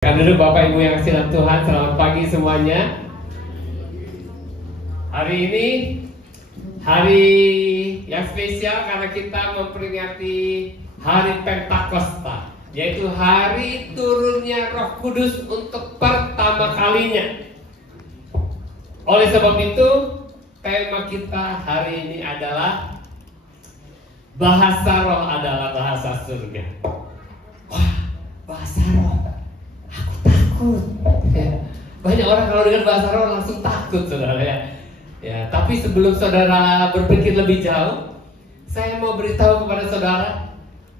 Dulu Bapak Ibu yang kasih Tuhan, selamat pagi semuanya. Hari ini hari yang spesial karena kita memperingati hari Pentakosta, yaitu hari turunnya Roh Kudus untuk pertama kalinya. Oleh sebab itu, tema kita hari ini adalah bahasa roh adalah bahasa surga. Wah, bahasa roh. Banyak orang kalau dengar bahasa roh langsung takut, saudara ya. Ya, tapi sebelum saudara berpikir lebih jauh, saya mau beritahu kepada saudara,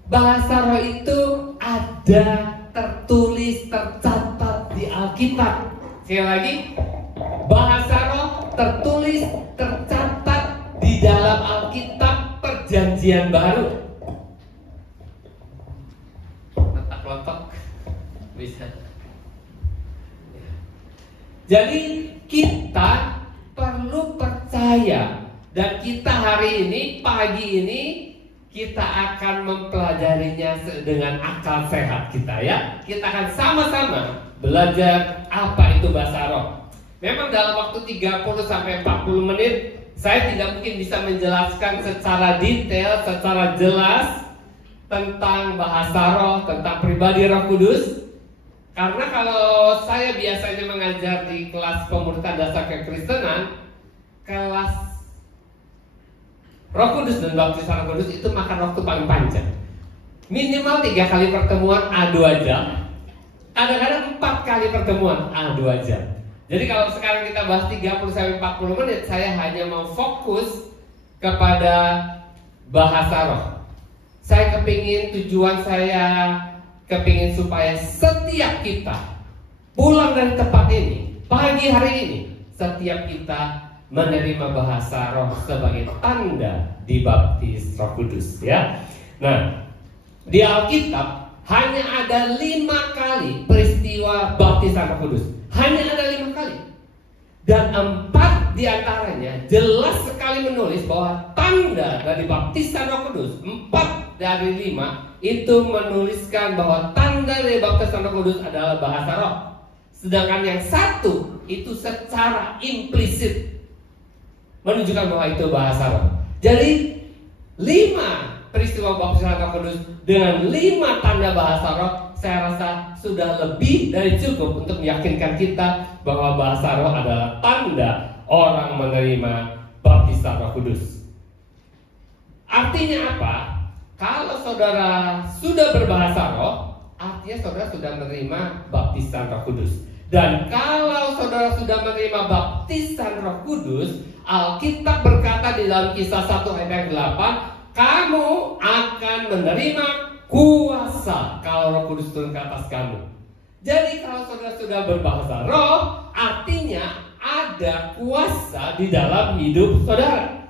bahasa roh itu ada tertulis, tercatat di Alkitab. Sekali lagi, bahasa roh tertulis, tercatat di dalam Alkitab Perjanjian Baru. Letak-letak bisa. Jadi kita perlu percaya, dan kita hari ini, pagi ini kita akan mempelajarinya dengan akal sehat kita ya. Kita akan sama-sama belajar apa itu bahasa roh. Memang dalam waktu 30-40 menit saya tidak mungkin bisa menjelaskan secara detail, secara jelas tentang bahasa roh, tentang pribadi Roh Kudus. Karena kalau saya biasanya mengajar di kelas pemuritan dasar kekristenan, kelas Roh Kudus dan baptisan Roh Kudus itu makan waktu paling panjang. Minimal 3 kali pertemuan A2 jam. Kadang-kadang 4 kali pertemuan A2 jam. Jadi kalau sekarang kita bahas 30-40 menit, saya hanya mau fokus kepada bahasa roh. Saya kepingin, tujuan saya kepingin supaya setiap kita pulang dari tempat ini, pagi hari ini, setiap kita menerima bahasa roh sebagai tanda dibaptis Roh Kudus ya. Nah, di Alkitab hanya ada 5 kali peristiwa baptisan Roh Kudus. Hanya ada 5 kali. Dan 4 diantaranya jelas sekali menulis bahwa tanda dari baptisan Roh Kudus, 4 dari 5 itu menuliskan bahwa tanda dari baptisan Roh Kudus adalah bahasa roh. Sedangkan yang 1 itu secara implisit menunjukkan bahwa itu bahasa roh. Jadi 5 peristiwa baptisan Roh Kudus dengan 5 tanda bahasa roh, saya rasa sudah lebih dari cukup untuk meyakinkan kita bahwa bahasa roh adalah tanda orang menerima baptisan Roh Kudus. Artinya apa? Kalau saudara sudah berbahasa roh, artinya saudara sudah menerima baptisan Roh Kudus. Dan kalau saudara sudah menerima baptisan Roh Kudus, Alkitab berkata di dalam Kisah 1 ayat yang 8, kamu akan menerima kuasa kalau Roh Kudus turun ke atas kamu. Jadi kalau saudara sudah berbahasa roh, artinya ada kuasa di dalam hidup saudara.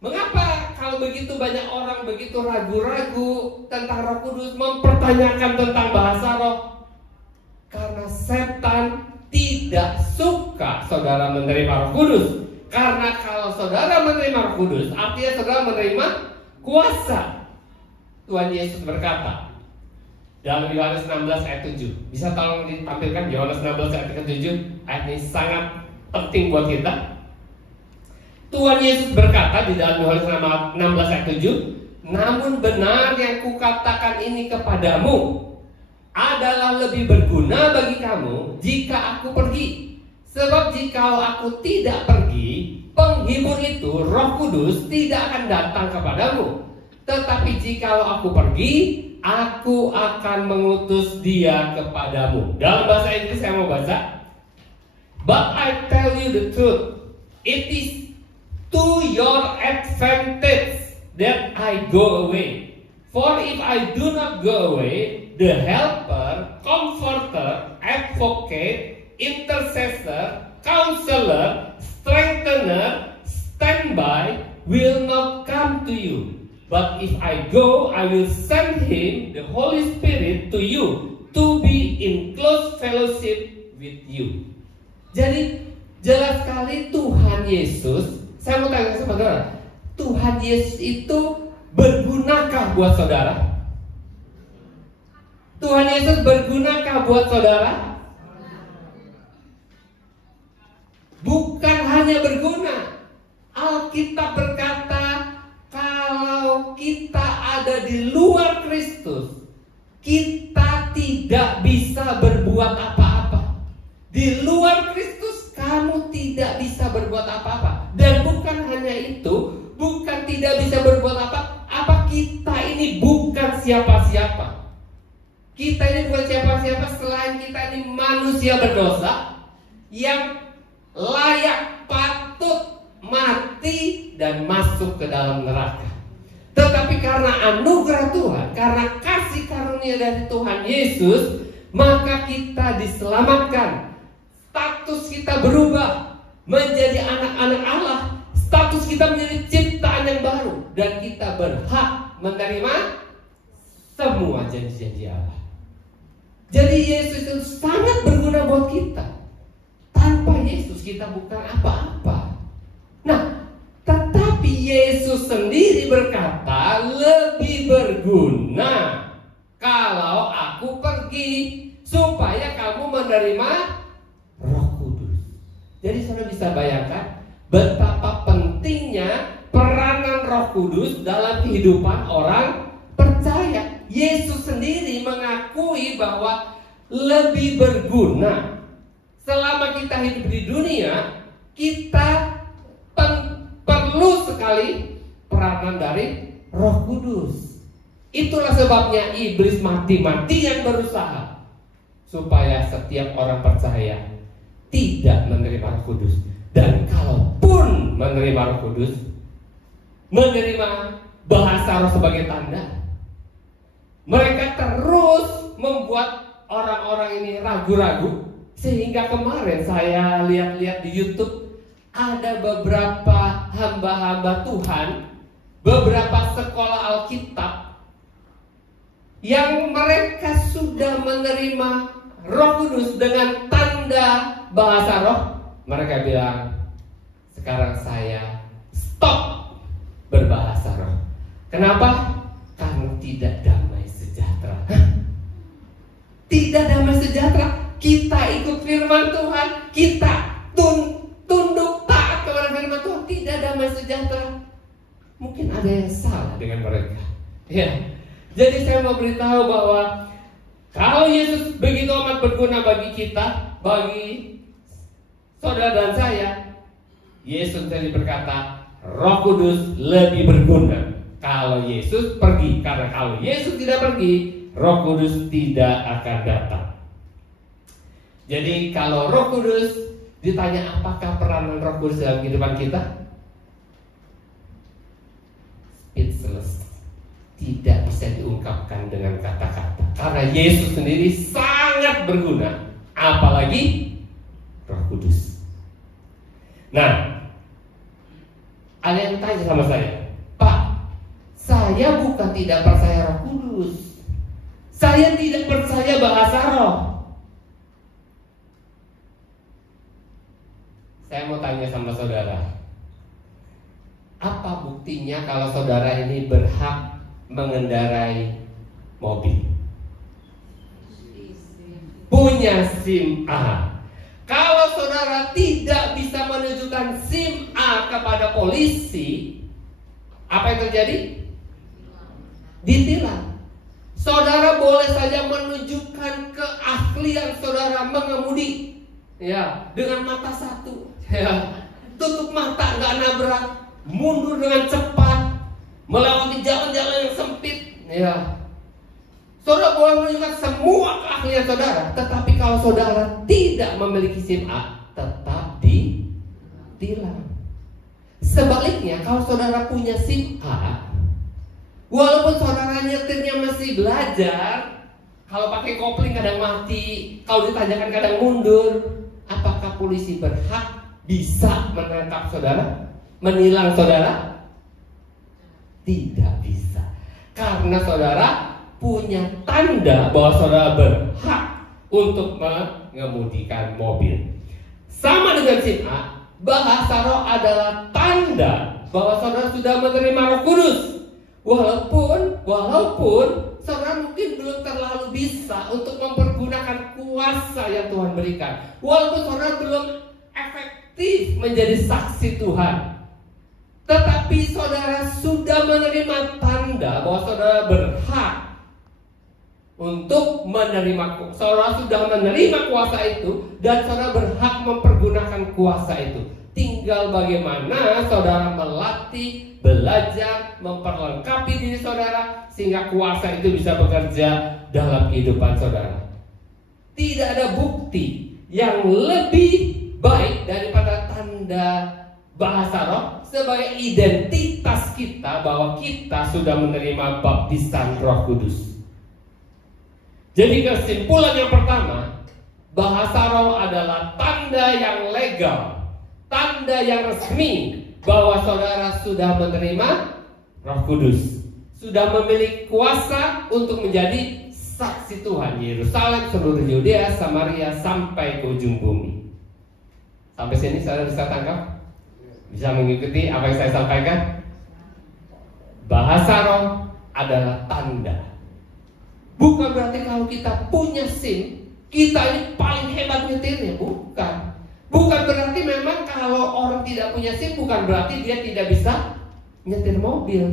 Mengapa kalau begitu banyak orang begitu ragu-ragu tentang Roh Kudus, mempertanyakan tentang bahasa roh? Karena setan tidak suka saudara menerima Roh Kudus. Karena kalau saudara menerima Roh Kudus, artinya saudara menerima kuasa. Tuhan Yesus berkata dalam Yohanes 16 ayat 7. Bisa tolong ditampilkan Yohanes 16 ayat 7? Ayat ini sangat penting buat kita. Tuhan Yesus berkata di dalam Yohanes 16 ayat 7, namun benar yang kukatakan ini kepadamu adalah lebih berguna bagi kamu jika aku pergi. Sebab jikalau aku tidak pergi, penghibur itu, Roh Kudus, tidak akan datang kepadamu. Tetapi jikalau aku pergi, aku akan mengutus dia kepadamu. Dalam bahasa Inggris saya mau baca. But I tell you the truth, it is to your advantage that I go away. For if I do not go away, the helper, comforter, advocate, intercessor, counselor, strengthener, standby will not come to you. But if I go, I will send him, the Holy Spirit, to you, to be in close fellowship with you. Jadi jelas sekali Tuhan Yesus. Saya mau tanya sama saudara, Tuhan Yesus itu bergunakah buat saudara? Tuhan Yesus bergunakah buat saudara? Bukan hanya berguna. Alkitab berkata, kalau kita ada di luar Kristus, kita tidak bisa berbuat apa-apa. Di luar Kristus, kamu tidak bisa berbuat apa-apa. Dan bukan hanya itu, bukan tidak bisa berbuat apa-apa, kita ini bukan siapa-siapa. Kita ini bukan siapa-siapa selain kita ini manusia berdosa yang layak patut mati dan masuk ke dalam neraka. Tetapi karena anugerah Tuhan, karena kasih karunia dari Tuhan Yesus, maka kita diselamatkan. Status kita berubah menjadi anak-anak Allah. Status kita menjadi ciptaan yang baru. Dan kita berhak menerima semua janji-janji Allah. Jadi Yesus itu sangat berguna buat kita. Tanpa Yesus kita bukan apa-apa. Nah, tetapi Yesus sendiri berkata, lebih berguna kalau aku pergi, supaya kamu menerima Roh Kudus. Jadi saudara bisa bayangkan betapa pentingnya peranan Roh Kudus dalam kehidupan orang percaya. Yesus sendiri mengakui bahwa lebih berguna. Selama kita hidup di dunia, kita perlu sekali peranan dari Roh Kudus. Itulah sebabnya iblis mati-matian berusaha supaya setiap orang percaya tidak menerima Roh Kudus. Dan kalaupun menerima Roh Kudus, menerima bahasa roh sebagai tanda, mereka terus membuat orang-orang ini ragu-ragu. Sehingga kemarin saya lihat-lihat di YouTube, ada beberapa hamba-hamba Tuhan, beberapa sekolah Alkitab yang mereka sudah menerima Roh Kudus dengan tanda bahasa roh. Mereka bilang, sekarang saya stop berbahasa roh. Kenapa? Karena tidak damai sejahtera. Tidak damai sejahtera. Kita ikut firman Tuhan, kita tunduk taat kepada firman Tuhan, tidak damai sejahtera. Mungkin ada yang salah dengan mereka. Ya. Jadi saya mau beritahu bahwa kalau Yesus begitu amat berguna bagi kita, bagi saudara dan saya, Yesus tadi berkata, Roh Kudus lebih berguna kalau Yesus pergi. Karena kalau Yesus tidak pergi, Roh Kudus tidak akan datang. Jadi kalau Roh Kudus ditanya apakah peranan Roh Kudus dalam kehidupan kita, speechless, tidak bisa diungkapkan dengan kata-kata. Karena Yesus sendiri sangat berguna, apalagi Roh Kudus. Nah, ada yang tanya sama saya, Pak, saya bukan tidak percaya Roh Kudus, saya tidak percaya bahasa roh. Saya mau tanya sama saudara, apa buktinya kalau saudara ini berhak mengendarai mobil? Punya SIM A. Kalau saudara tidak bisa menunjukkan SIM A kepada polisi, apa yang terjadi? Ditilang. Saudara boleh saja menunjukkan keahlian saudara mengemudi, ya, dengan mata satu. Ya, tutup mata, nggak nabrak, mundur dengan cepat, melewati jalan-jalan yang sempit. Ya, saudara boleh menunjukkan semua keahlian saudara, tetapi kalau saudara tidak memiliki SIM A, tetap ditilang. Sebaliknya, kalau saudara punya SIM A, walaupun saudara nyetirnya masih belajar, kalau pakai kopling kadang mati, kalau ditanyakan kadang mundur, apakah polisi berhak bisa menangkap saudara, menilang saudara? Tidak bisa. Karena saudara punya tanda bahwa saudara berhak untuk mengemudikan mobil. Sama dengan SIM A, bahasa roh adalah tanda bahwa saudara sudah menerima Roh Kudus. Walaupun saudara saudara mungkin belum terlalu bisa untuk mempergunakan kuasa yang Tuhan berikan. Walaupun saudara belum efektif menjadi saksi Tuhan, tetapi saudara sudah menerima tanda bahwa saudara berhak untuk menerima. Saudara sudah menerima kuasa itu dan saudara berhak mempergunakan kuasa itu. Tinggal bagaimana saudara melatih, belajar, memperlengkapi diri saudara sehingga kuasa itu bisa bekerja dalam kehidupan saudara. Tidak ada bukti yang lebih baik daripada tanda bahasa roh sebagai identitas kita bahwa kita sudah menerima baptisan Roh Kudus. Jadi kesimpulan yang pertama, bahasa roh adalah tanda yang legal, tanda yang resmi bahwa saudara sudah menerima Roh Kudus, sudah memiliki kuasa untuk menjadi saksi Tuhan Yerusalem, seluruh Yudea, Samaria sampai ke ujung bumi. Sampai sini saudara bisa tangkap? Bisa mengikuti apa yang saya sampaikan? Bahasa roh adalah tanda. Bukan berarti kalau kita punya SIM, kita ini paling hebat nyetirnya. Bukan. Bukan berarti memang kalau orang tidak punya SIM, bukan berarti dia tidak bisa nyetir mobil.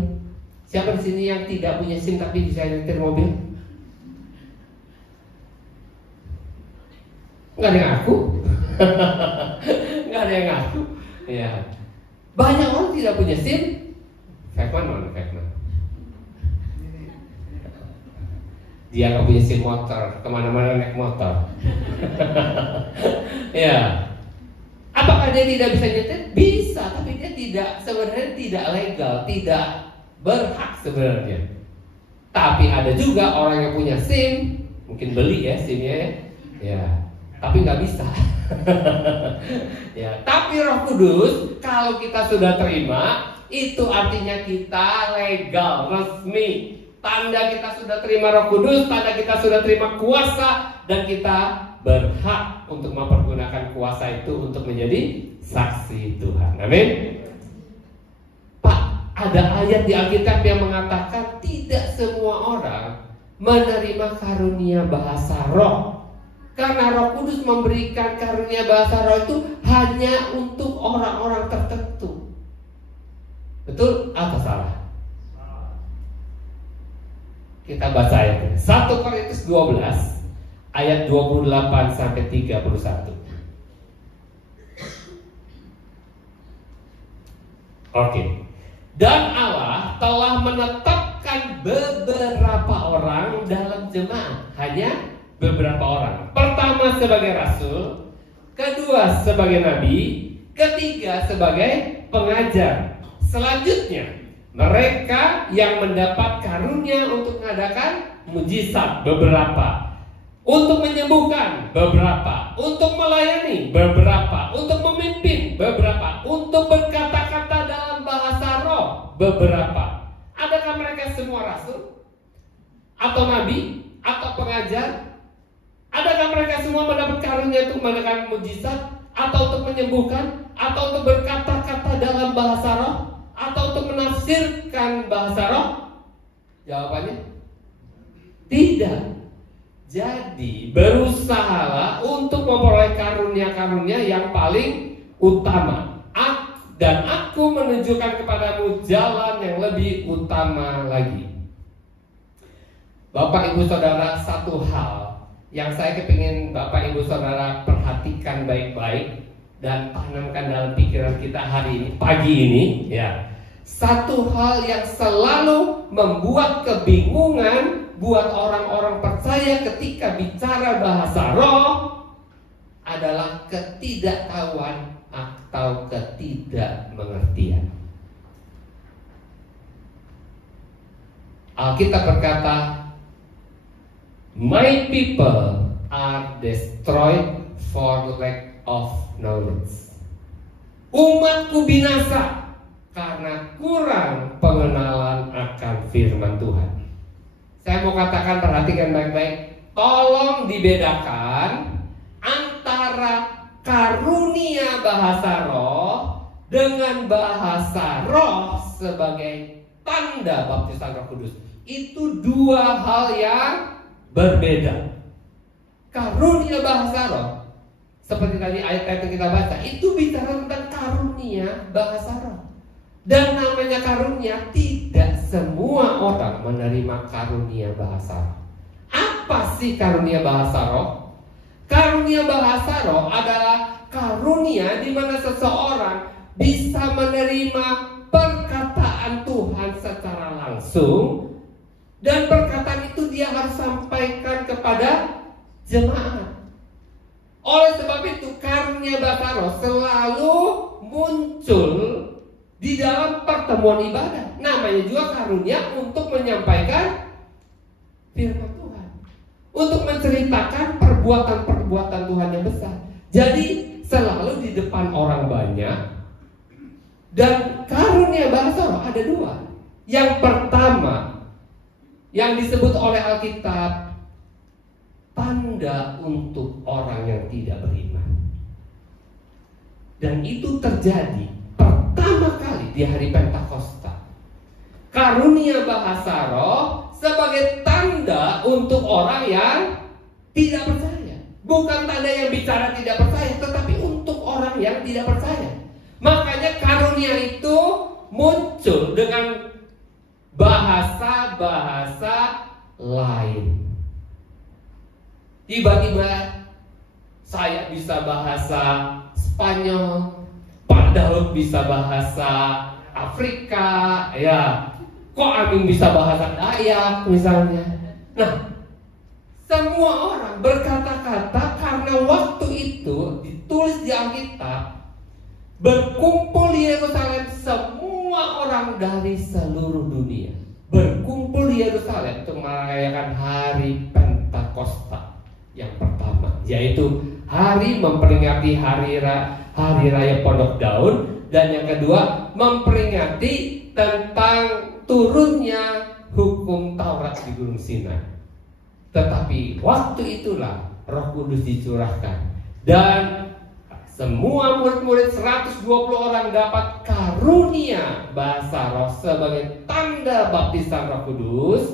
Siapa di sini yang tidak punya SIM tapi bisa nyetir mobil? Nggak ada yang ngaku. Nggak ada yang ngaku. Ya. Banyak orang tidak punya SIM. Fekman. Dia nggak punya SIM motor, kemana-mana naik motor. Ya. Apakah dia tidak bisa nyetir? Bisa, tapi dia sebenarnya tidak legal, tidak berhak sebenarnya. Tapi ada juga orang yang punya SIM, mungkin beli ya SIM-nya, ya, tapi nggak bisa. Ya, tapi Roh Kudus kalau kita sudah terima, itu artinya kita legal, resmi. Tanda kita sudah terima Roh Kudus, tanda kita sudah terima kuasa, dan kita berhak untuk mempergunakan kuasa itu untuk menjadi saksi Tuhan. Amin. Pak, ada ayat di Alkitab yang mengatakan tidak semua orang menerima karunia bahasa roh, karena Roh Kudus memberikan karunia bahasa roh itu hanya untuk orang-orang tertentu. Betul atau salah? Kita baca ayatnya. 1 Korintus 12 ayat 28 sampai 31. Oke. Dan Allah telah menetapkan beberapa orang dalam jemaat, hanya beberapa orang. Pertama sebagai rasul, kedua sebagai nabi, ketiga sebagai pengajar. Selanjutnya mereka yang mendapat karunia untuk mengadakan mujizat beberapa, untuk menyembuhkan beberapa, untuk melayani beberapa, untuk memimpin beberapa, untuk berkata-kata dalam bahasa roh beberapa. Adakah mereka semua rasul? Atau nabi? Atau pengajar? Adakah mereka semua mendapat karunia untuk mengadakan mujizat? Atau untuk menyembuhkan? Atau untuk berkata-kata dalam bahasa roh? Atau untuk menafsirkan bahasa roh? Jawabannya tidak. Jadi berusahalah untuk memperoleh karunia-karunia yang paling utama. Dan aku menunjukkan kepadamu jalan yang lebih utama lagi. Bapak Ibu Saudara, satu hal yang saya kepingin Bapak Ibu Saudara perhatikan baik-baik dan tanamkan dalam pikiran kita hari ini, pagi ini, ya. Satu hal yang selalu membuat kebingungan buat orang-orang percaya ketika bicara bahasa roh adalah ketidaktahuan atau ketidakmengertian. Alkitab berkata, "My people are destroyed for lack of knowledge." Umatku binasa karena kurang pengenalan akan firman Tuhan. Saya mau katakan, perhatikan baik-baik. Tolong dibedakan antara karunia bahasa roh dengan bahasa roh sebagai tanda baptisan Roh Kudus. itu dua hal yang berbeda. Karunia bahasa roh, seperti tadi ayat-ayat yang kita baca, itu bicara tentang karunia bahasa roh. Dan namanya karunia, tidak semua orang menerima karunia bahasa roh. Apa sih karunia bahasa roh? Karunia bahasa roh adalah karunia di mana seseorang bisa menerima perkataan Tuhan secara langsung, dan perkataan itu dia harus sampaikan kepada jemaat. Oleh sebab itu karunia bahasa roh selalu muncul di dalam pertemuan ibadah. Namanya juga karunia untuk menyampaikan firman Tuhan, untuk menceritakan perbuatan-perbuatan Tuhan yang besar. Jadi selalu di depan orang banyak. Dan karunia bahasa roh ada dua. Yang pertama yang disebut oleh Alkitab tanda untuk orang yang tidak beriman. Dan itu terjadi pertama kali di hari Pentakosta. Karunia bahasa roh sebagai tanda untuk orang yang tidak percaya. Bukan tanda yang bicara tidak percaya, tetapi untuk orang yang tidak percaya. Makanya karunia itu muncul dengan bahasa-bahasa lain. Tiba-tiba saya bisa bahasa Spanyol, Pak Daud bisa bahasa Afrika, ya. Kok Amin bisa bahasa Dayak misalnya. Nah, semua orang berkata-kata karena waktu itu ditulis di Alkitab, berkumpul di Yerusalem semua orang dari seluruh dunia. Berkumpul di Yerusalem untuk merayakan hari Pentakosta yang pertama, yaitu hari memperingati hari raya Pondok Daun, dan yang kedua memperingati tentang turunnya hukum Taurat di Gunung Sinai. Tetapi waktu itulah Roh Kudus dicurahkan dan semua murid-murid 120 orang dapat karunia bahasa roh sebagai tanda baptisan Roh Kudus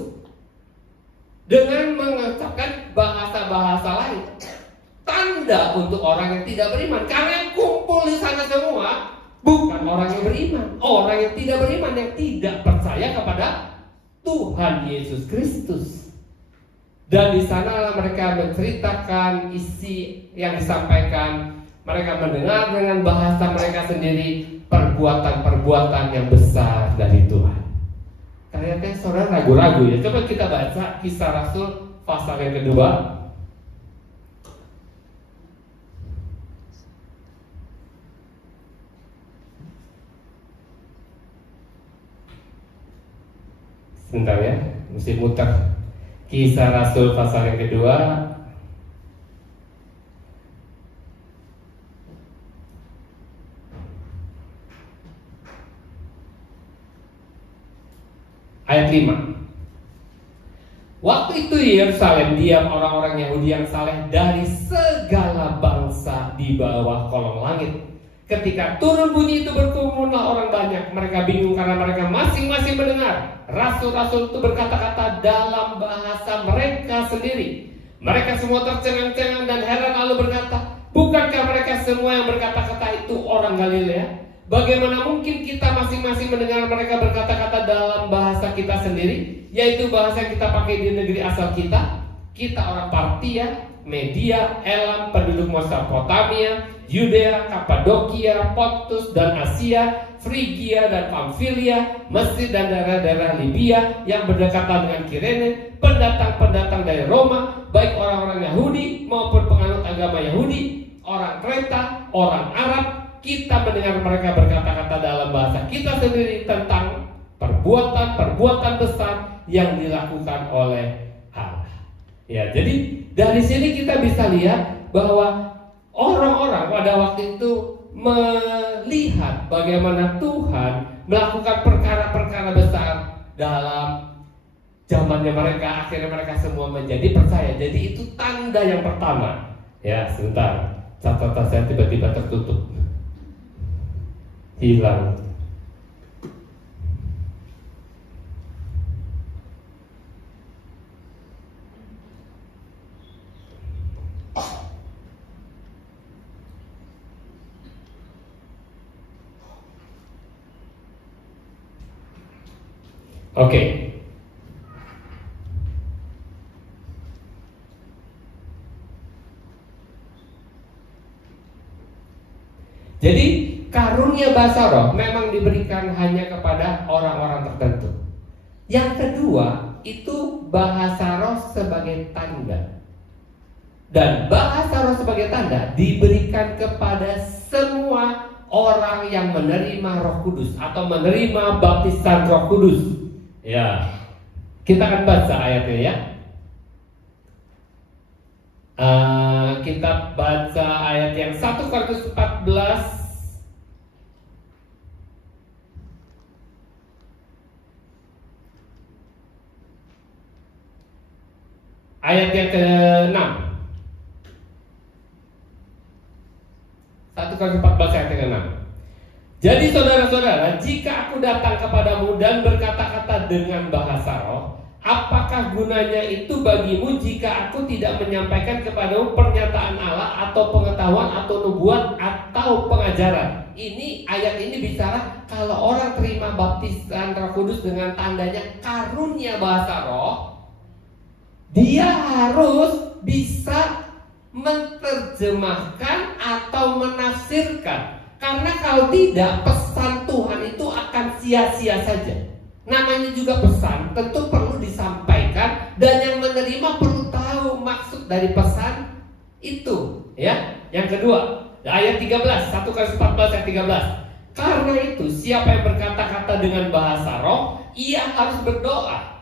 dengan mengucapkan bahasa-bahasa lain. Tanda untuk orang yang tidak beriman, karena yang kumpul di sana semua bukan orang yang beriman, orang yang tidak beriman, yang tidak percaya kepada Tuhan Yesus Kristus. Dan di sanalah mereka menceritakan isi yang disampaikan. Mereka mendengar dengan bahasa mereka sendiri perbuatan-perbuatan yang besar dari Tuhan. Ternyata saudara ragu-ragu ya. Coba kita baca Kisah Rasul pasal yang kedua. Sebentar ya, mesti muter. Kisah Rasul pasal yang kedua ayat 5. Waktu itu di Yerusalem diam orang-orang Yahudi yang saleh dari segala bangsa di bawah kolong langit. Ketika turun bunyi itu berkerumunlah orang banyak. Mereka bingung karena mereka masing-masing mendengar rasul-rasul itu berkata-kata dalam bahasa mereka sendiri. Mereka semua tercengang-cengang dan heran lalu berkata, bukankah mereka semua yang berkata-kata itu orang Galilea? Bagaimana mungkin kita masing-masing mendengar mereka berkata-kata dalam bahasa kita sendiri, yaitu bahasa yang kita pakai di negeri asal kita? Kita orang Partia, Media, Elam, penduduk Mesopotamia, Yudea, Kapadokia, Pontus dan Asia, Frigia dan Pamfilia, Mesir dan daerah-daerah Libya yang berdekatan dengan Kirene, pendatang-pendatang dari Roma, baik orang-orang Yahudi maupun penganut agama Yahudi, orang Kreta, orang Arab. Kita mendengar mereka berkata-kata dalam bahasa kita sendiri tentang perbuatan-perbuatan besar yang dilakukan oleh Allah. Ya, jadi dari sini kita bisa lihat bahwa orang-orang pada waktu itu melihat bagaimana Tuhan melakukan perkara-perkara besar dalam zamannya mereka. Akhirnya mereka semua menjadi percaya. Jadi itu tanda yang pertama. Ya, sebentar, catatan saya tiba-tiba tertutup, hilang. Oke. Jadi karunia bahasa roh memang diberikan hanya kepada orang-orang tertentu. Yang kedua, itu bahasa roh sebagai tanda. Dan bahasa roh sebagai tanda diberikan kepada semua orang yang menerima Roh Kudus atau menerima baptisan Roh Kudus. Ya. Kita akan baca ayatnya ya. Kita baca ayat yang 1 Korintus 14 ayat yang ke-6. 1 Korintus 14 ayat yang ke-6. Jadi saudara-saudara, jika aku datang kepadamu dan berkata-kata dengan bahasa roh, apakah gunanya itu bagimu jika aku tidak menyampaikan kepadamu pernyataan Allah atau pengetahuan atau nubuat atau pengajaran? Ini ayat ini bicara kalau orang terima baptisan Roh Kudus dengan tandanya karunia bahasa roh, dia harus bisa menerjemahkan atau menafsirkan. Karena kalau tidak, pesan Tuhan itu akan sia-sia saja. Namanya juga pesan, tentu perlu disampaikan, dan yang menerima perlu tahu maksud dari pesan itu. Ya, yang kedua, ayat 13, 1 Korintus 14 ayat 13. Karena itu, siapa yang berkata-kata dengan bahasa roh, ia harus berdoa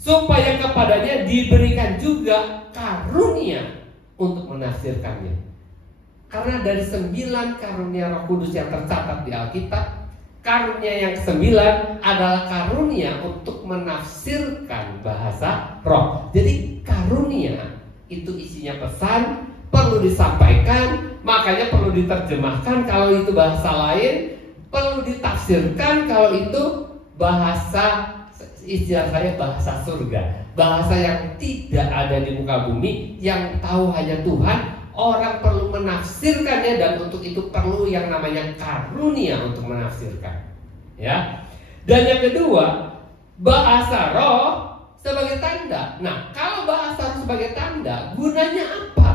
supaya kepadanya diberikan juga karunia untuk menafsirkannya. Karena dari 9 karunia Roh Kudus yang tercatat di Alkitab, karunia yang ke-9 adalah karunia untuk menafsirkan bahasa roh. Jadi karunia itu isinya pesan, perlu disampaikan, makanya perlu diterjemahkan kalau itu bahasa lain, perlu ditafsirkan kalau itu bahasa, istilah saya bahasa surga, bahasa yang tidak ada di muka bumi, yang tahu hanya Tuhan. Orang perlu menafsirkannya, dan untuk itu perlu yang namanya karunia untuk menafsirkan. Ya. Dan yang kedua, bahasa roh sebagai tanda. Nah, kalau bahasa roh sebagai tanda, gunanya apa?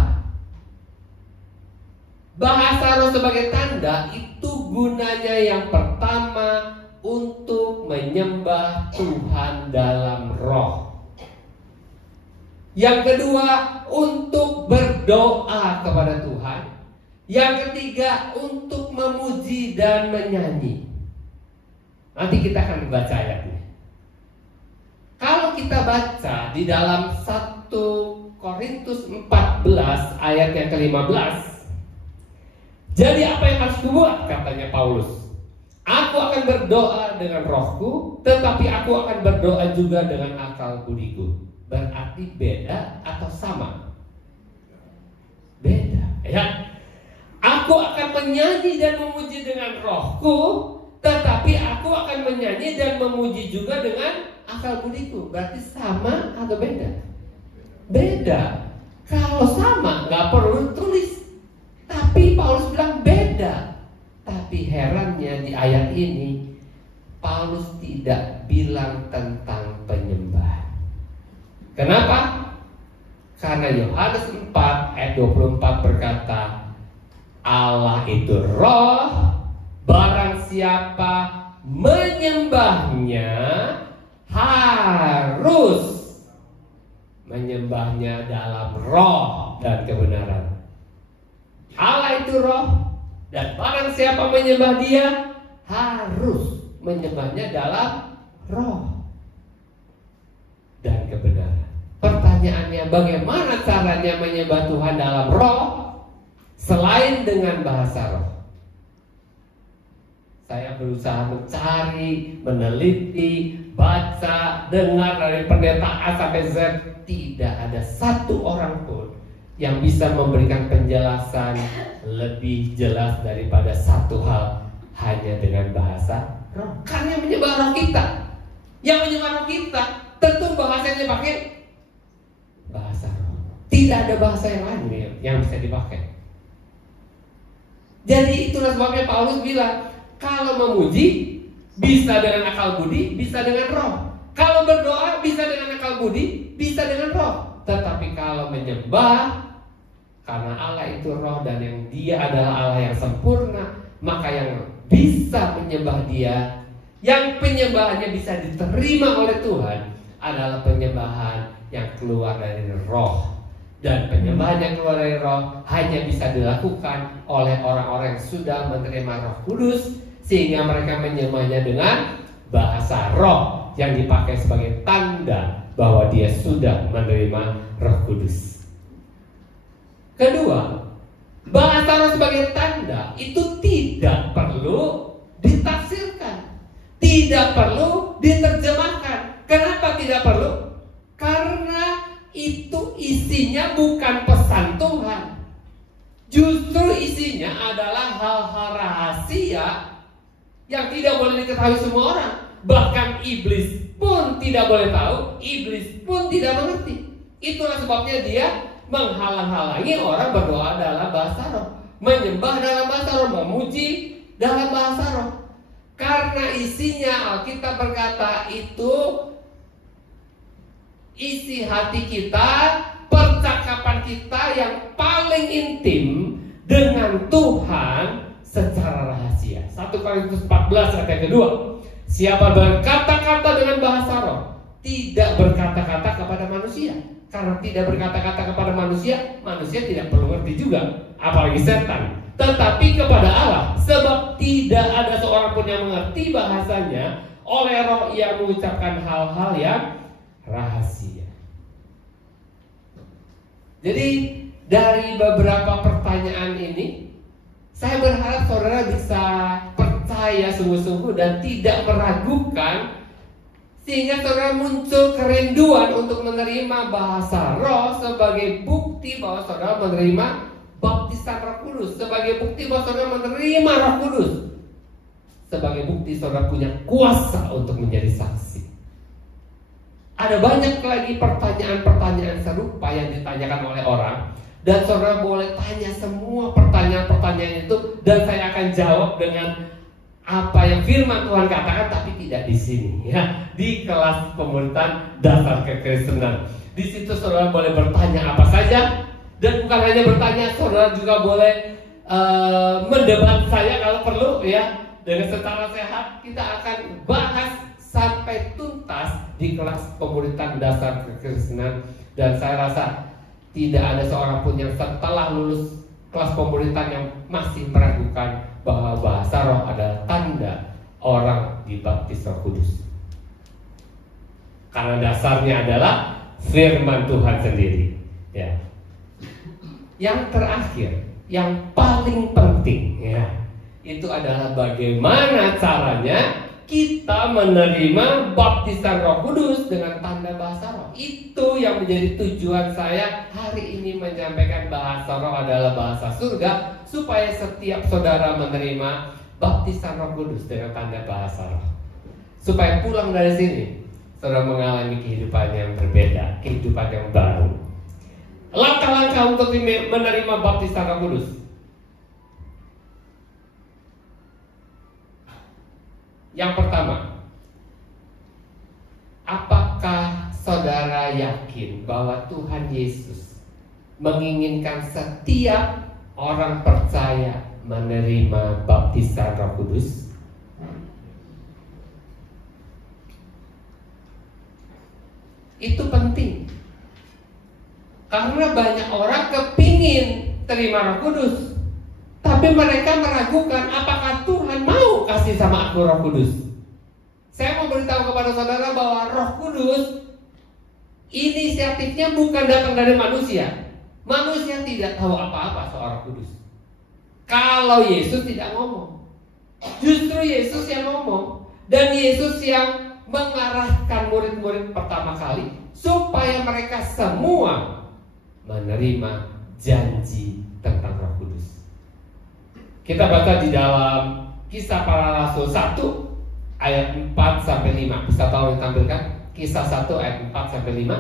Bahasa roh sebagai tanda itu gunanya yang pertama untuk menyembah Tuhan dalam roh. Yang kedua, untuk berdoa kepada Tuhan. Yang ketiga, untuk memuji dan menyanyi. Nanti kita akan baca ayatnya. Kalau kita baca di dalam 1 Korintus 14 ayat yang ke-15, jadi apa yang harus kubuat, katanya Paulus. Aku akan berdoa dengan rohku, tetapi aku akan berdoa juga dengan akal budiku. Berarti beda atau sama? Beda, ya. Aku akan menyanyi dan memuji dengan rohku, tetapi aku akan menyanyi dan memuji juga dengan akal budiku. Berarti sama atau beda? Beda. Kalau sama nggak perlu tulis. Tapi Paulus bilang beda. Tapi herannya di ayat ini Paulus tidak bilang tentang penyembah. Kenapa? Karena Yohanes 4 ayat 24 berkata, Allah itu roh, barang siapa menyembahnya harus menyembahnya dalam roh dan kebenaran. Allah itu roh, dan barang siapa menyembah dia harus menyembahnya dalam roh dan kebenaran. Pertanyaannya, bagaimana caranya menyembah Tuhan dalam roh selain dengan bahasa roh? Saya berusaha mencari, meneliti, baca, dengar dari pendeta A sampai Z. Tidak ada satu orang pun yang bisa memberikan penjelasan lebih jelas daripada satu hal, hanya dengan bahasa roh. Karena yang menyembah roh kita, yang menyembah roh kita, tentu bahasanya pakai bahasa roh. Tidak ada bahasa yang lain yang bisa dipakai. Jadi itulah sebabnya Paulus bilang, kalau memuji bisa dengan akal budi, bisa dengan roh. Kalau berdoa bisa dengan akal budi, bisa dengan roh. Tetapi kalau menyembah, karena Allah itu roh dan yang Dia adalah Allah yang sempurna, maka yang bisa menyembah Dia, yang penyembahannya bisa diterima oleh Tuhan, adalah penyembahan yang keluar dari roh. Dan penyembahan yang keluar dari roh hanya bisa dilakukan oleh orang-orang yang sudah menerima Roh Kudus, sehingga mereka menyembahnya dengan bahasa roh yang dipakai sebagai tanda bahwa dia sudah menerima Roh Kudus. Kedua, bahasa roh sebagai tanda itu tidak perlu ditafsirkan, tidak perlu diterjemahkan. Kenapa tidak perlu? Karena itu isinya bukan pesan Tuhan. Justru isinya adalah hal-hal rahasia yang tidak boleh diketahui semua orang. Bahkan iblis pun tidak boleh tahu, iblis pun tidak mengerti. Itulah sebabnya dia menghalang-halangi orang berdoa dalam bahasa roh, menyembah dalam bahasa roh, memuji dalam bahasa roh. Karena isinya Alkitab berkata itu isi hati kita, percakapan kita yang paling intim dengan Tuhan secara rahasia. 1 Korintus 14 ayat yang kedua. Siapa berkata-kata dengan bahasa roh, tidak berkata-kata kepada manusia. Karena tidak berkata-kata kepada manusia, manusia tidak perlu ngerti juga, apalagi setan. Tetapi kepada Allah, sebab tidak ada seorang pun yang mengerti bahasanya, oleh roh ia mengucapkan hal-hal yang rahasia. Jadi dari beberapa pertanyaan ini, saya berharap saudara bisa percaya sungguh-sungguh dan tidak meragukan, sehingga saudara muncul kerinduan untuk menerima bahasa roh sebagai bukti bahwa saudara menerima baptisan Roh Kudus, sebagai bukti bahwa saudara menerima Roh Kudus, sebagai bukti saudara punya kuasa untuk menjadi saksi. Ada banyak lagi pertanyaan-pertanyaan serupa yang ditanyakan oleh orang, dan saudara boleh tanya semua pertanyaan-pertanyaan itu, dan saya akan jawab dengan apa yang firman Tuhan katakan, tapi tidak di sini, ya, di kelas pemuritan dasar kekristenan. Di situ saudara boleh bertanya apa saja, dan bukan hanya bertanya, saudara juga boleh mendebat saya kalau perlu, ya, dengan secara sehat. Kita akan bahas sampai tuntas di kelas pemuritan dasar kekristenan, dan saya rasa tidak ada seorang pun yang setelah lulus kelas pemuritan yang masih meragukan bahwa bahasa roh adalah tanda orang dibaptis Roh Kudus. Karena dasarnya adalah firman Tuhan sendiri, ya. Yang terakhir, yang paling penting, ya, itu adalah bagaimana caranya kita menerima baptisan Roh Kudus dengan tanda bahasa roh. Itu yang menjadi tujuan saya hari ini menyampaikan bahasa roh adalah bahasa surga, supaya setiap saudara menerima baptisan Roh Kudus dengan tanda bahasa roh. Supaya pulang dari sini saudara mengalami kehidupan yang berbeda, kehidupan yang baru. Langkah-langkah untuk menerima baptisan Roh Kudus. Yang pertama, apakah saudara yakin bahwa Tuhan Yesus menginginkan setiap orang percaya menerima baptisan Roh Kudus? Itu penting, karena banyak orang kepingin terima Roh Kudus, tapi mereka meragukan apakah Tuhan mau kasih sama aku Roh Kudus. Saya mau beritahu kepada saudara bahwa Roh Kudus inisiatifnya bukan datang dari manusia. Manusia tidak tahu apa-apa soal Roh Kudus. Kalau Yesus tidak ngomong, justru Yesus yang ngomong, dan Yesus yang mengarahkan murid-murid pertama kali supaya mereka semua menerima janji tentang Roh Kudus. Kita baca di dalam Kisah Para Rasul 1 ayat 4 sampai 5. Bisa tolong ditampilkan? Kisah 1 ayat 4 sampai 5.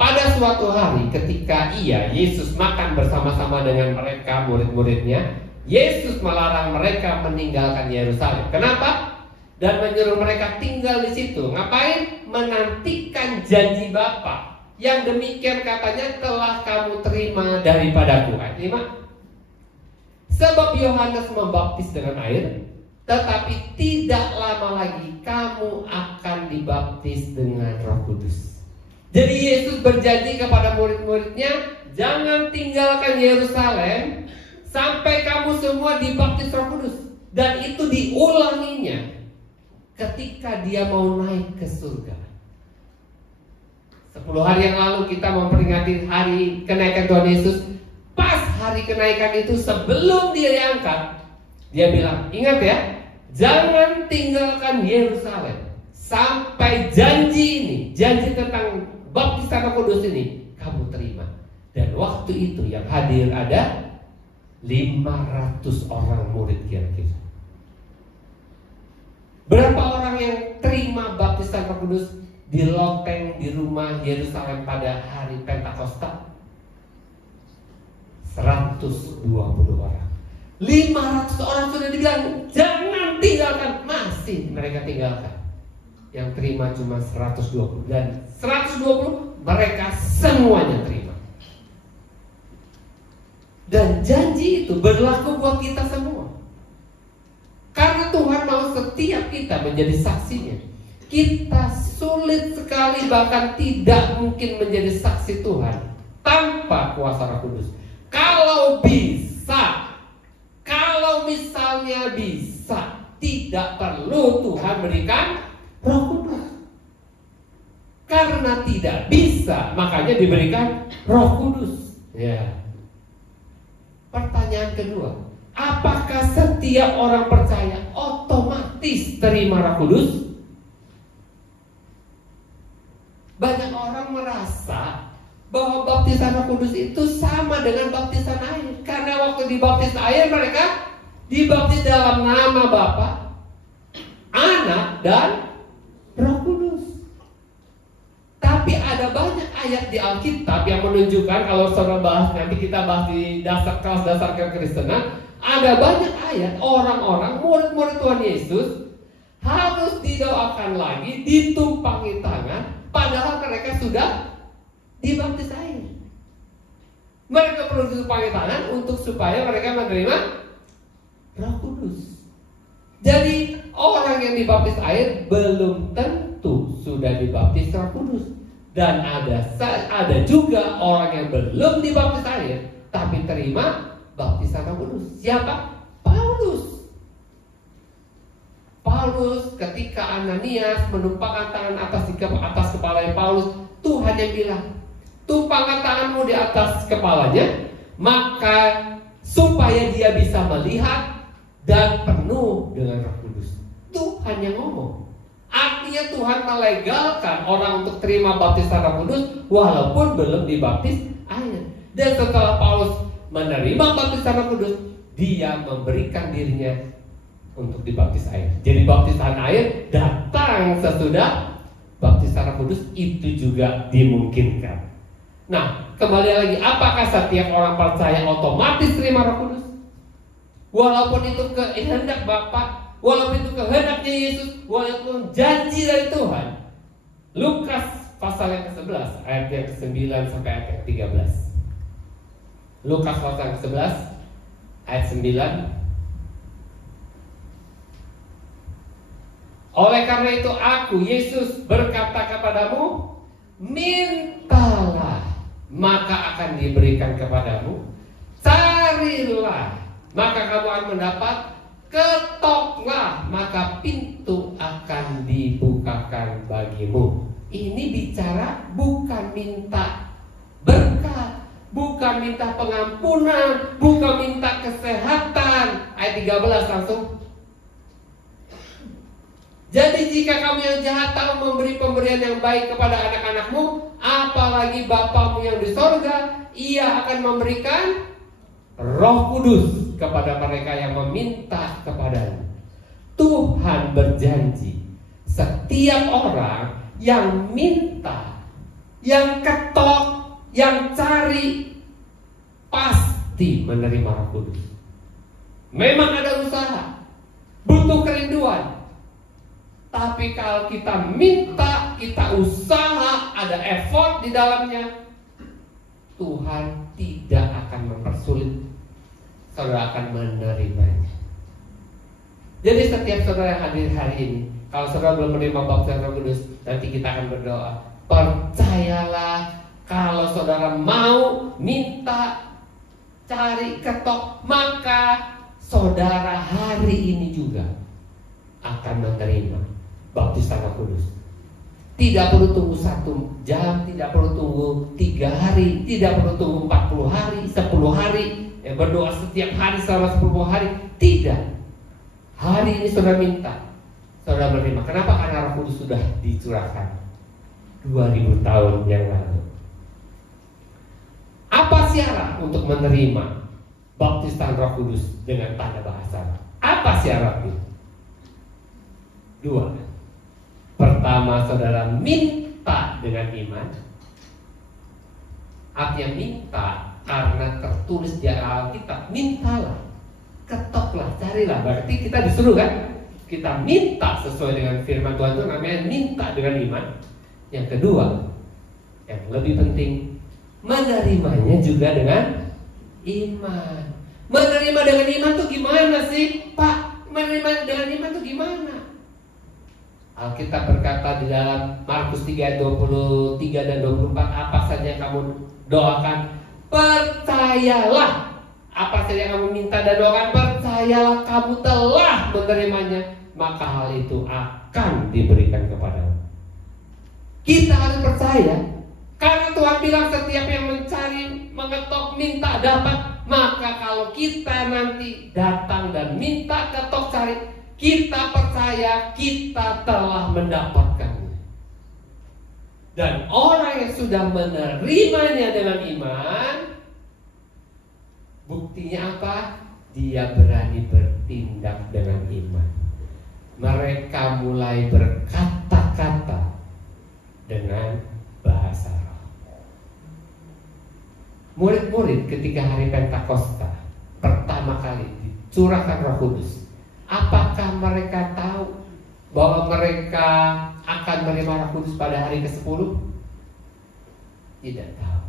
Pada suatu hari ketika Yesus makan bersama-sama dengan mereka murid-muridnya, Yesus melarang mereka meninggalkan Yerusalem. Kenapa? dan menyuruh mereka tinggal di situ. Ngapain? Menantikan janji Bapa. Yang demikian katanya telah kamu terima daripadaku. Ayat 5. Sebab Yohanes membaptis dengan air, tetapi tidak lama lagi kamu akan dibaptis dengan Roh Kudus. Jadi Yesus berjanji kepada murid-muridnya, jangan tinggalkan Yerusalem sampai kamu semua dibaptis Roh Kudus. Dan itu diulanginya ketika dia mau naik ke surga. 10 hari yang lalu kita memperingati hari kenaikan Tuhan Yesus. Pas hari kenaikan itu sebelum dia diangkat, dia bilang, ingat ya, jangan tinggalkan Yerusalem sampai janji ini, janji tentang baptisan Roh Kudus ini kamu terima. Dan waktu itu yang hadir ada 500 orang murid kira-kira. Berapa orang yang terima baptisan Roh Kudus di loteng di rumah Yerusalem pada hari Pentakosta? 120 orang. 500 orang sudah dibilang jangan tinggalkan, masih mereka tinggalkan. Yang terima cuma 120, dan 120 mereka semuanya terima. Dan janji itu berlaku buat kita semua. Karena Tuhan mau setiap kita menjadi saksinya. Kita sulit sekali, bahkan tidak mungkin menjadi saksi Tuhan tanpa kuasa Roh Kudus. Kalau bisa, kalau misalnya bisa, tidak perlu Tuhan berikan Roh Kudus. Karena tidak bisa, makanya diberikan Roh Kudus. Ya. Pertanyaan kedua, apakah setiap orang percaya otomatis terima Roh Kudus? Banyak orang merasa bahwa baptisan Roh Kudus itu sama dengan baptisan air. Karena waktu dibaptis air mereka dibaptis dalam nama Bapa, Anak, dan Roh Kudus. Tapi ada banyak ayat di Alkitab yang menunjukkan, kalau saudara bahas, nanti kita bahas di kelas dasar kekristenan, ada banyak ayat orang-orang murid-murid Tuhan Yesus harus didoakan lagi, ditumpangi tangan, padahal mereka sudah dibaptis air. Mereka perlu ditumpangi tangan untuk supaya mereka menerima Roh Kudus. Jadi orang yang dibaptis air belum tentu sudah dibaptis Roh Kudus. Dan ada juga orang yang belum dibaptis air tapi terima baptisan Roh Kudus. Siapa? Paulus. Paulus ketika Ananias menumpangkan tangan atas kepala Paulus, Tuhan yang bilang, tumpangkan tanganmu di atas kepalanya, maka supaya dia bisa melihat dan penuh dengan Roh Kudus. Tuhan yang ngomong. Artinya Tuhan melegalkan orang untuk terima baptisan Roh Kudus walaupun belum dibaptis air. Dan setelah Paulus menerima baptisan Roh Kudus, dia memberikan dirinya untuk dibaptis air. Jadi baptisan air datang sesudah baptisan Roh Kudus, itu juga dimungkinkan. Nah, kembali lagi, apakah setiap orang percaya otomatis terima Roh Kudus? Walaupun itu kehendak Bapa, walaupun itu kehendaknya Yesus, walaupun janji dari Tuhan. Lukas pasal yang ke-11 ayat yang ke-9 sampai ayat yang ke-13. Lukas pasal yang ke-11 ayat 9. Oleh karena itu aku, Yesus, berkata kepadamu, mintalah, maka akan diberikan kepadamu. Carilah, maka kamu akan mendapat. Ketoklah, maka pintu akan dibukakan bagimu. Ini bicara bukan minta berkat, bukan minta pengampunan, bukan minta kesehatan. Ayat 13 langsung. Jadi jika kamu yang jahat tahu memberi pemberian yang baik kepada anak-anakmu, apalagi Bapamu yang di sorga, Ia akan memberikan Roh Kudus kepada mereka yang meminta kepadanya. Tuhan berjanji, setiap orang yang minta, yang ketok, yang cari, pasti menerima Roh Kudus. Memang ada usaha, butuh kerinduan. Tapi kalau kita minta, kita usaha, ada effort di dalamnya, Tuhan tidak akan mempersulit. Saudara akan menerimanya. Jadi setiap saudara yang hadir hari ini, kalau saudara belum menerima baptisan Roh Kudus, nanti kita akan berdoa. Percayalah, kalau saudara mau minta, cari, ketok, maka saudara hari ini juga akan menerima baptisan Roh Kudus. Tidak perlu tunggu 1 jam, tidak perlu tunggu 3 hari, tidak perlu tunggu 40 hari, 10 hari, berdoa setiap hari selama 10 hari. Tidak. Hari ini saudara minta, saudara menerima. Kenapa? Karena Roh Kudus sudah dicurahkan 2000 tahun yang lalu. Apa syarat untuk menerima baptisan Roh Kudus dengan tanda bahasa? Apa syaratnya? 2. Pertama, saudara minta dengan iman. Artinya minta karena tertulis di Alkitab, mintalah, ketoklah, carilah. Berarti kita disuruh kan? Kita minta sesuai dengan firman Tuhan, itu namanya minta dengan iman. Yang kedua, yang lebih penting, menerimanya juga dengan iman. Menerima dengan iman tuh gimana sih, Pak? Menerima dengan iman tuh gimana? Alkitab berkata di dalam Markus 3 ayat 23 dan 24, apa saja yang kamu doakan, percayalah. Apa saja yang kamu minta dan doakan, percayalah kamu telah menerimanya, maka hal itu akan diberikan kepadamu. Kita harus percaya, karena Tuhan bilang setiap yang mencari, mengetok, minta dapat. Maka kalau kita nanti datang dan minta, ketok, cari, kita percaya kita telah mendapatkannya. Dan orang yang sudah menerimanya dengan iman, buktinya apa? Dia berani bertindak dengan iman. Mereka mulai berkata-kata dengan bahasa roh. Murid-murid ketika hari Pentakosta pertama kali dicurahkan Roh Kudus, apakah mereka tahu bahwa mereka akan menerima Roh Kudus pada hari ke-10? Tidak tahu.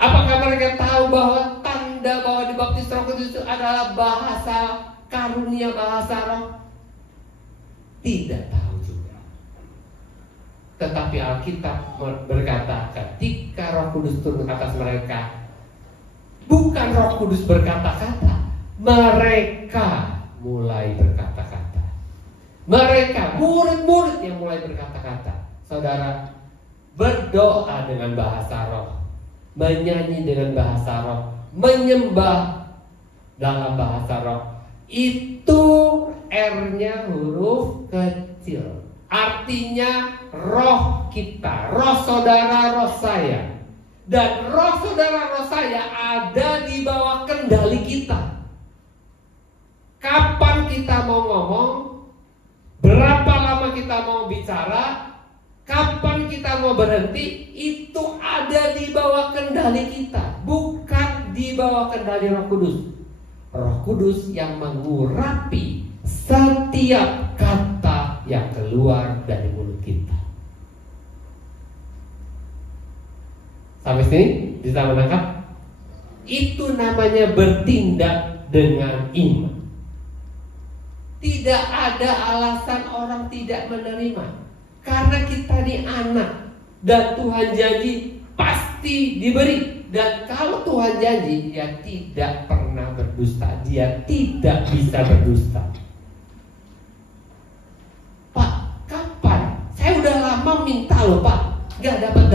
Apakah mereka tahu bahwa tanda bahwa dibaptis Roh Kudus itu adalah bahasa karunia, bahasa roh? Tidak tahu juga. Tetapi Alkitab berkata ketika Roh Kudus turun ke atas mereka, bukan Roh Kudus berkata-kata, mereka mulai berkata-kata. Mereka, murid-murid yang mulai berkata-kata. Saudara, berdoa dengan bahasa roh, menyanyi dengan bahasa roh, menyembah dalam bahasa roh, itu R-nya huruf kecil. Artinya roh kita, roh saudara, roh saya. Dan roh saudara, roh saya ada di bawah kendali kita. Kapan kita mau ngomong, berapa lama kita mau bicara, kapan kita mau berhenti, itu ada di bawah kendali kita, bukan di bawah kendali Roh Kudus. Roh Kudus yang mengurapi setiap kata yang keluar dari mulut kita. Sampai sini bisa menangkap? Itu namanya bertindak dengan iman. Tidak ada alasan orang tidak menerima, karena kita ini anak dan Tuhan janji pasti diberi. Dan kalau Tuhan janji, dia tidak pernah berdusta, dia tidak bisa berdusta. Pak, kapan? Saya udah lama minta loh Pak, gak dapat.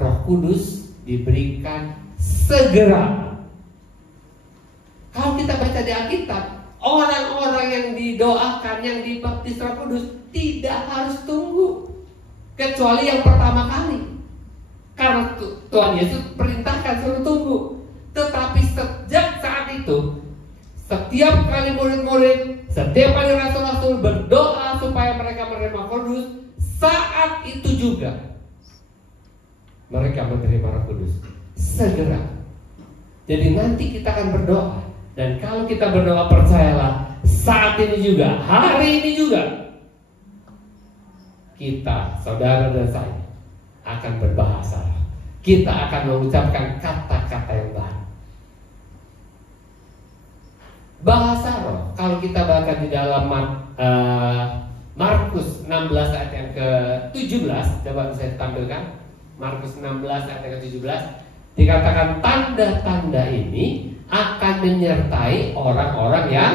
Roh Kudus diberikan segera. Kalau kita baca di Alkitab, orang-orang yang didoakan, yang dibaptis Roh Kudus tidak harus tunggu, kecuali yang pertama kali. Karena Tuhan Yesus perintahkan suruh tunggu. Tetapi sejak saat itu, setiap kali murid-murid, setiap kali rasul-rasul berdoa supaya mereka menerima Roh Kudus, saat itu juga mereka menerima Roh Kudus segera. Jadi nanti kita akan berdoa, dan kalau kita berdoa, percayalah saat ini juga, hari ini juga, kita, saudara dan saya, akan berbahasa roh. Kita akan mengucapkan kata-kata yang baru. Bahasa roh, kalau kita baca di dalam Markus 16 ayat yang ke-17, coba bisa ditampilkan. Markus 16 ayat yang ke-17, dikatakan tanda-tanda ini akan menyertai orang-orang yang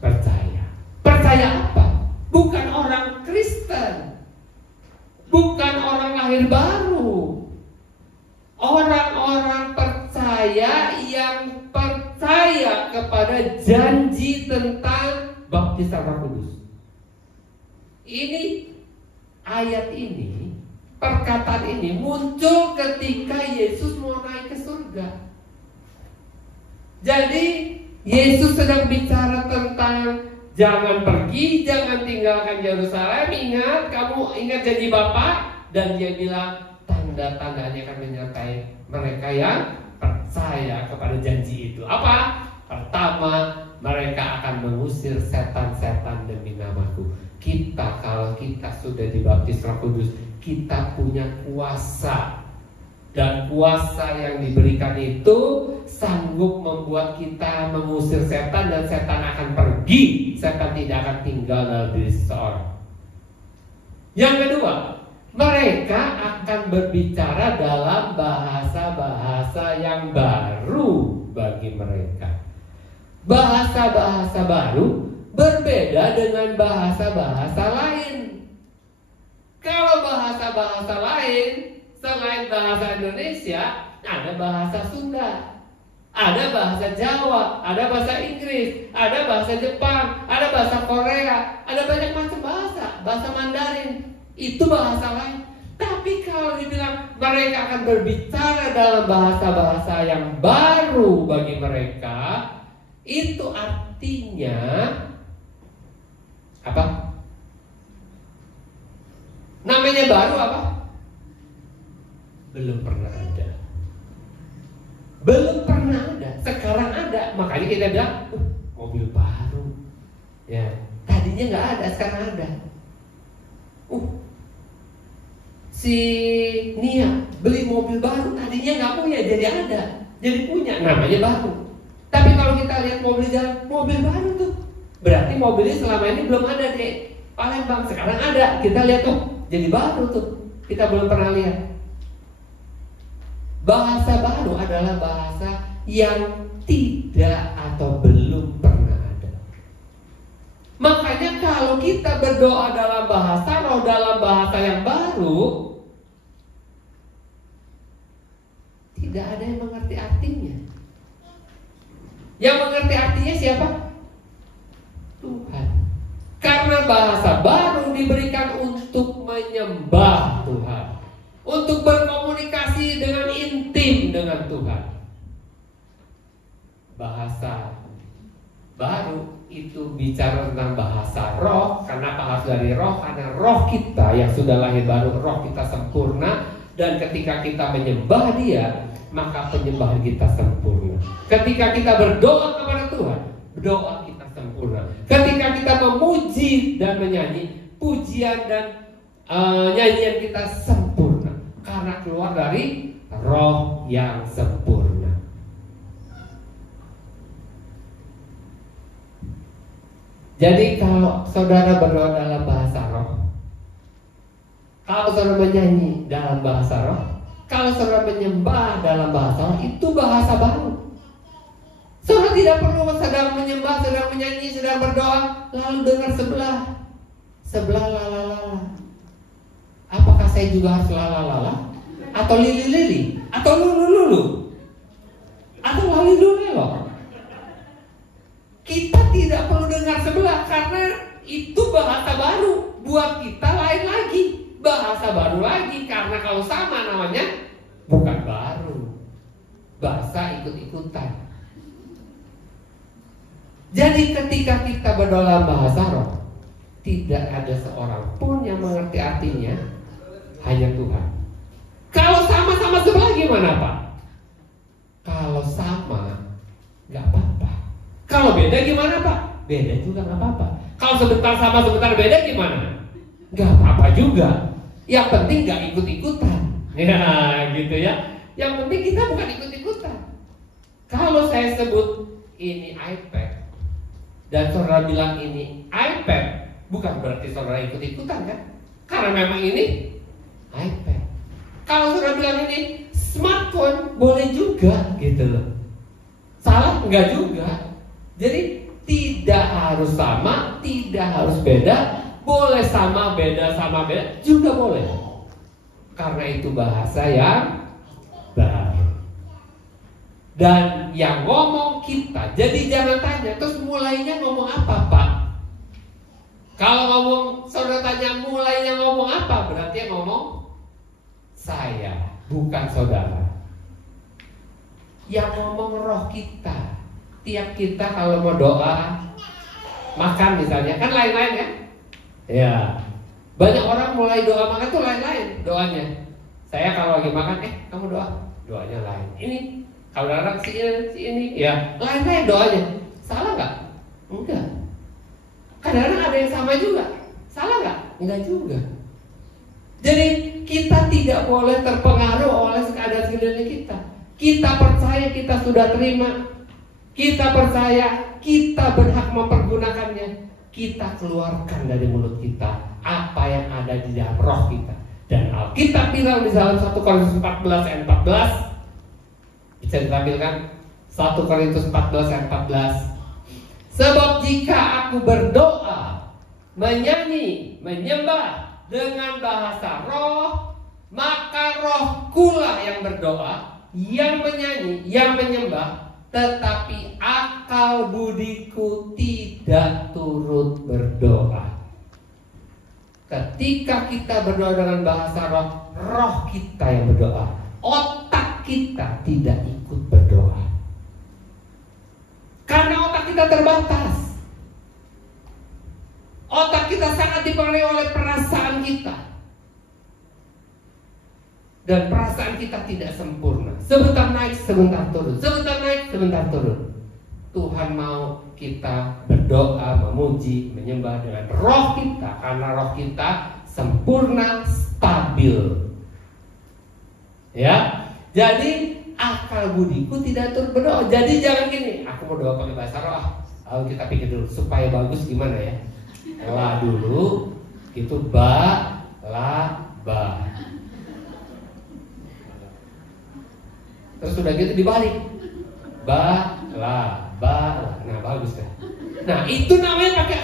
percaya. Percaya apa? Bukan orang Kristen, bukan orang lahir baru. Orang-orang percaya yang percaya kepada janji tentang baptisan Roh Kudus. Ini ayat ini, perkataan ini muncul ketika Yesus mau naik ke surga. Jadi Yesus sedang bicara tentang jangan pergi, jangan tinggalkan Yerusalem. Ingat, kamu ingat janji Bapa. Dan dia bilang tanda-tandanya akan menyertai mereka yang percaya kepada janji itu. Apa? Pertama, mereka akan mengusir setan-setan demi namaku. Kita, kalau kita sudah dibaptis Roh Kudus, kita punya kuasa. Dan kuasa yang diberikan itu sanggup membuat kita mengusir setan, dan setan akan pergi. Setan tidak akan tinggal dalam diri seseorang. Yang kedua, mereka akan berbicara dalam bahasa-bahasa yang baru bagi mereka. Bahasa-bahasa baru berbeda dengan bahasa-bahasa lain. Kalau bahasa-bahasa lain, selain bahasa Indonesia, ada bahasa Sunda, ada bahasa Jawa, ada bahasa Inggris, ada bahasa Jepang, ada bahasa Korea, ada banyak macam bahasa, bahasa Mandarin, itu bahasa lain. Tapi kalau dibilang mereka akan berbicara dalam bahasa-bahasa yang baru bagi mereka, itu artinya apa? Namanya baru apa? Belum pernah ada. Belum pernah ada. Sekarang ada. Makanya kita bilang mobil baru. Ya, tadinya nggak ada, sekarang ada. Si Nia beli mobil baru, tadinya nggak punya, jadi ada, jadi punya. Namanya baru. Tapi kalau kita lihat mobil jalan, mobil baru tuh, berarti mobilnya selama ini belum ada di Palembang. Sekarang ada. Kita lihat tuh, jadi baru tuh. Kita belum pernah lihat. Bahasa baru adalah bahasa yang tidak atau belum pernah ada. Makanya kalau kita berdoa dalam bahasa roh, dalam bahasa yang baru, tidak ada yang mengerti artinya. Yang mengerti artinya siapa? Tuhan. Karena bahasa baru diberikan untuk menyembah Tuhan, untuk berkomunikasi dengan intim dengan Tuhan. Bahasa baru itu bicara tentang bahasa roh. Kenapa harus dari roh? Karena roh kita yang sudah lahir baru, roh kita sempurna. Dan ketika kita menyembah Dia, maka penyembahan kita sempurna. Ketika kita berdoa kepada Tuhan, doa kita sempurna. Ketika kita memuji dan menyanyi, pujian dan nyanyian kita sempurna, karena keluar dari roh yang sempurna. Jadi kalau saudara berdoa dalam bahasa roh, kalau saudara menyanyi dalam bahasa roh, kalau saudara menyembah dalam bahasa roh, itu bahasa baru. Saudara tidak perlu sedang menyembah, sedang menyanyi, sedang berdoa, lalu dengar sebelah lalalala. Apakah saya juga harus lalalala? Atau lili-lili? Atau lulu-lulu? Atau lali-lulelo? Kita tidak perlu dengar sebelah, karena itu bahasa baru. Buat kita lain lagi, bahasa baru lagi. Karena kalau sama namanya bukan baru, bahasa ikut-ikutan. Jadi ketika kita berdoa dalam bahasa roh, tidak ada seorang pun yang mengerti artinya, hanya Tuhan. Kalau sama-sama sebelah gimana Pak? Kalau sama, gak apa-apa. Kalau beda gimana Pak? beda juga nggak apa-apa. Kalau sebentar sama sebentar beda gimana? Nggak apa-apa juga. Yang penting nggak ikut-ikutan. Ya gitu ya. Yang penting kita bukan ikut-ikutan. Kalau saya sebut ini iPad dan saudara bilang ini iPad, bukan berarti saudara ikut-ikutan kan? Karena memang ini iPad. Kalau saudara bilang ini smartphone, boleh juga gitu loh. Salah enggak juga. Jadi tidak harus sama, tidak harus beda. Boleh sama beda juga boleh. Karena itu bahasa yang baik. Dan yang ngomong kita. Jadi jangan tanya, terus mulainya ngomong apa, Pak? Kalau ngomong, saudara tanya mulainya ngomong apa, berarti yang ngomong saya, bukan saudara. Yang ngomong roh kita. Tiap kita kalau mau doa, makan misalnya, kan lain-lain ya. Ya, banyak orang mulai doa makan tuh lain-lain doanya. Saya kalau lagi makan, kamu doanya lain. Ini kalau orang si ini, ya lain-lain doanya. Salah nggak? Enggak. Kadang-kadang ada yang sama juga. Salah nggak? Enggak juga. Jadi kita tidak boleh terpengaruh oleh keadaan sekeliling kita. Kita percaya kita sudah terima. Kita percaya kita berhak mempergunakannya. Kita keluarkan dari mulut kita apa yang ada di dalam roh kita. Dan Alkitab bilang di dalam 1 Korintus 14 ayat 14. Bisa ditampilkan 1 Korintus 14 ayat 14. Sebab jika aku berdoa, menyanyi, menyembah dengan bahasa roh, maka rohkulah yang berdoa, yang menyanyi, yang menyembah, tetapi akal budiku tidak turut berdoa. Ketika kita berdoa dengan bahasa roh, roh kita yang berdoa, otak kita tidak ikut berdoa. Karena otak kita terbatas. Otak kita sangat dipengaruhi oleh perasaan kita. Dan perasaan kita tidak sempurna. Sebentar naik, sebentar turun. Sebentar naik, sebentar turun. Tuhan mau kita berdoa, memuji, menyembah dengan roh kita. Karena roh kita sempurna, stabil. Ya, jadi akal budiku tidak turut berdoa. Jadi jangan gini, aku mau doa pakai bahasa roh. Lalu kita pikir dulu, supaya bagus gimana ya? La dulu, itu ba, la, ba. Terus sudah gitu dibalik, ba, la, ba, la. Nah bagus kan? Nah itu namanya pakai